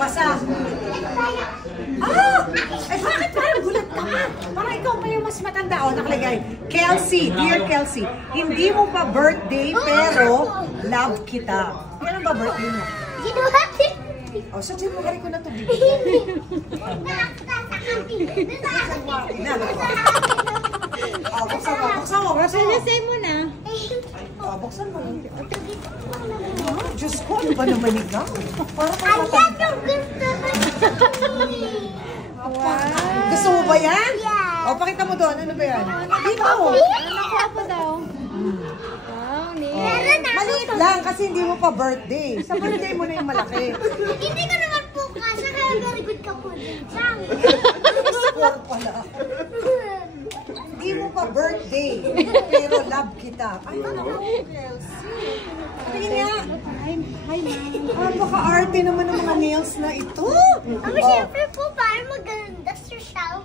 basa. Ah! Eh, bakit parang gulat ka? Parang ikaw pa yung mas matanda. O, nakalagay. Kelsey, dear Kelsey, hindi mo pa birthday, pero love kita. Kailan ba birthday mo? O, sa dyan mo ko na ito bibigyan. O, buksan mo, buksan mo, buksan mo. Alasay mo na. O, buksan mo. Diyos ko, ano ba naman ikaw? Parang matanda. Gusto mo ba yan? O, pakita mo doon. Ano ba yan? Dito. Nakuha po daw. Wow, Neil. Maliit lang kasi hindi mo pa birthday. Sa birthday mo na yung malaki. Hindi ko naman po kasi kaya very good ka po. Score pala. Hindi mo pa birthday, pero love kita. Ay, ano? Hindi nga. Hi, ma'am. Ah, baka-arte naman ng mga nails na ito. Ama, syempre po, para maganda yourself.